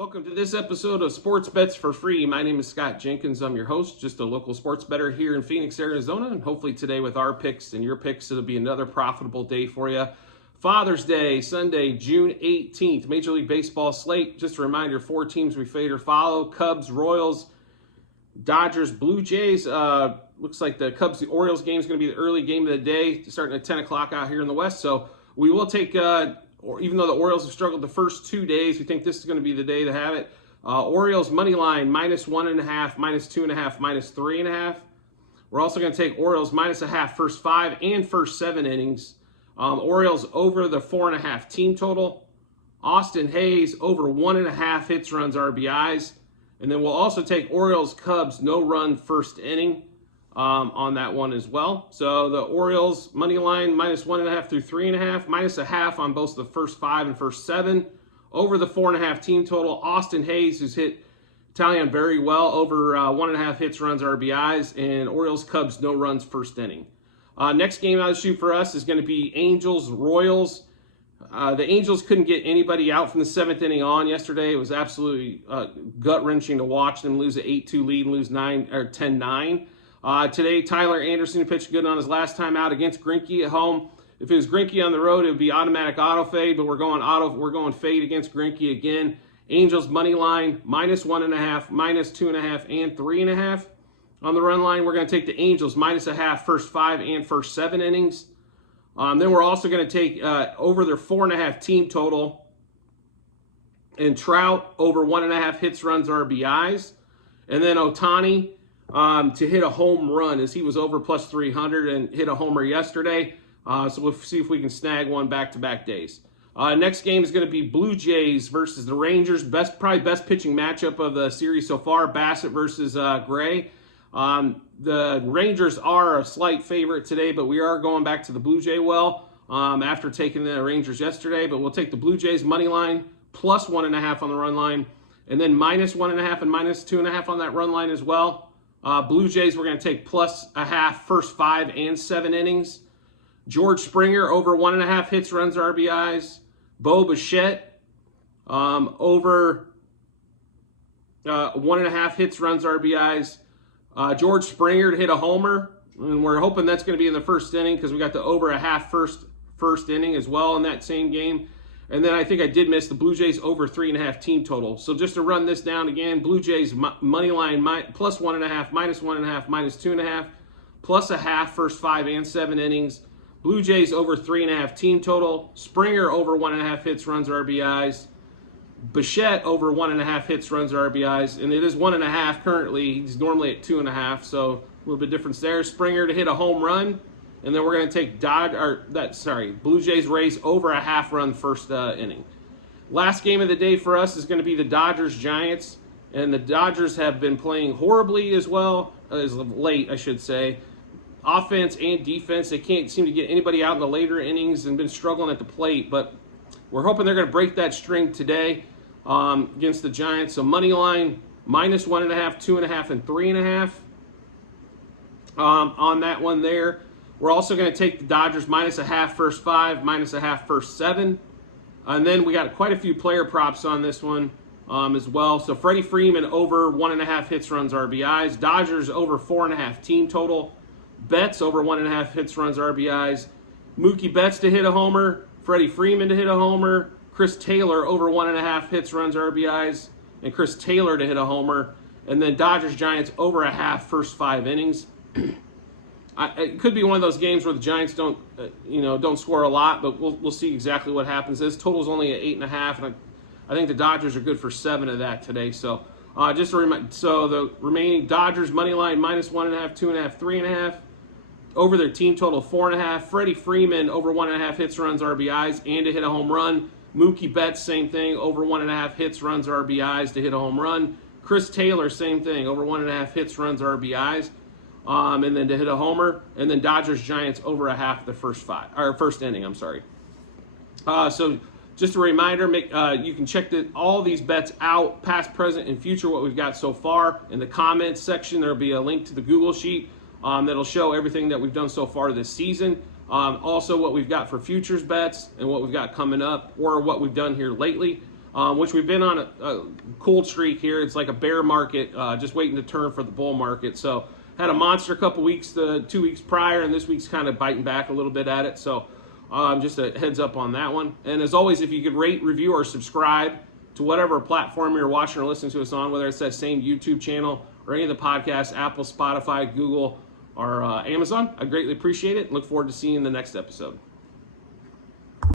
Welcome to this episode of Sports Bets for Free. My name is Scott Jenkins. I'm your host, just a local sports bettor here in Phoenix, Arizona. And hopefully today with our picks and your picks, it'll be another profitable day for you. Father's Day, Sunday, June 18th, Major League Baseball slate. Just a reminder, 4 teams we fade or follow: Cubs, Royals, Dodgers, Blue Jays. Looks like the Cubs, the Orioles game is going to be the early game of the day, starting at 10 o'clock out here in the West. So we will take... even though the Orioles have struggled the first 2 days, we think this is going to be the day to have it. Orioles money line -1.5, -2.5, -3.5. We're also going to take Orioles -0.5 first 5 and first 7 innings. Orioles over the 4.5 team total. Austin Hayes over 1.5 hits, runs, RBIs. And then we'll also take Orioles Cubs no run first inning on that one as well. So the Orioles money line -1.5 through 3.5, -0.5 on both the first 5 and first 7. Over the 4.5 team total. Austin Hayes, who's hit Italian very well, over 1.5 hits, runs, RBIs, and Orioles Cubs no runs first inning. Next game out of the shoot for us is going to be Angels Royals. The Angels couldn't get anybody out from the 7th inning on yesterday. It was absolutely gut-wrenching to watch them lose an 8-2 lead and lose 10-9. Today, Tyler Anderson pitched good on his last time out against Greinke at home. If it was Greinke on the road, it would be automatic auto fade, but we're going fade against Greinke again. Angels money line -1.5, -2.5, and 3.5. On the run line, we're going to take the Angels -0.5 first 5 and first 7 innings. Then we're also going to take over their 4.5 team total, and Trout over 1.5 hits, runs, RBIs. And then Ohtani to hit a home run, as he was over plus 300 and hit a homer yesterday. So we'll see if we can snag one back-to-back days. Next game is going to be Blue Jays versus the Rangers. Probably best pitching matchup of the series so far, Bassett versus Gray. The Rangers are a slight favorite today, but we are going back to the Blue Jay after taking the Rangers yesterday. But we'll take the Blue Jays money line +1.5 on the run line, and then -1.5 and -2.5 on that run line as well. Blue Jays, we're going to take +0.5 first 5 and 7 innings. George Springer over 1.5 hits, runs, RBIs. Bo Bichette over 1.5 hits, runs, RBIs. George Springer to hit a homer, and we're hoping that's going to be in the first inning because we got the over 0.5 first inning as well in that same game. And then I think I did miss the Blue Jays over 3.5 team total. So just to run this down again, Blue Jays money line +1.5, -1.5, -2.5, +0.5 first 5 and 7 innings. Blue Jays over 3.5 team total. Springer over 1.5 hits, runs, RBIs. Bichette over 1.5 hits, runs, RBIs. And it is 1.5 currently. He's normally at 2.5, so a little bit difference there. Springer to hit a home run. And then we're going to take Blue Jays Rays over 0.5 run first inning. Last game of the day for us is going to be the Dodgers Giants. And the Dodgers have been playing horribly as well, as of late, I should say. Offense and defense, they can't seem to get anybody out in the later innings and been struggling at the plate. But we're hoping they're going to break that string today against the Giants. So money line -1.5, 2.5, and 3.5 on that one there. We're also going to take the Dodgers -0.5 first 5, -0.5 first 7. And then we got quite a few player props on this one as well. So Freddie Freeman over 1.5 hits, runs, RBIs. Dodgers over 4.5 team total. Betts over 1.5 hits, runs, RBIs. Mookie Betts to hit a homer. Freddie Freeman to hit a homer. Chris Taylor over 1.5 hits, runs, RBIs. And Chris Taylor to hit a homer. And then Dodgers Giants over 0.5 first 5 innings. It could be one of those games where the Giants don't score a lot, but we'll see exactly what happens. This total is only at 8.5, and I think the Dodgers are good for 7 of that today. So just a reminder, so the remaining Dodgers money line -1.5, 2.5, 3.5. Over their team total 4.5. Freddie Freeman over 1.5 hits, runs, RBIs, and to hit a home run. Mookie Betts, same thing, over 1.5 hits, runs, RBIs to hit a home run. Chris Taylor, same thing, over 1.5 hits, runs, RBIs. And then to hit a homer, and then Dodgers Giants over 0.5 the first inning. I'm sorry. So just a reminder, you can check all these bets out, past, present, and future, what we've got so far. In the comments section, there'll be a link to the Google sheet that'll show everything that we've done so far this season. Also what we've got for futures bets and what we've got coming up, or what we've done here lately. which we've been on a cool streak here. It's like a bear market, just waiting to turn for the bull market. So had a monster couple weeks, 2 weeks prior, and this week's kind of biting back a little bit at it. So just a heads up on that one. And as always, if you could rate, review, or subscribe to whatever platform you're watching or listening to us on, whether it's that same YouTube channel or any of the podcasts, Apple, Spotify, Google, or Amazon, I greatly appreciate it. Look forward to seeing you in the next episode.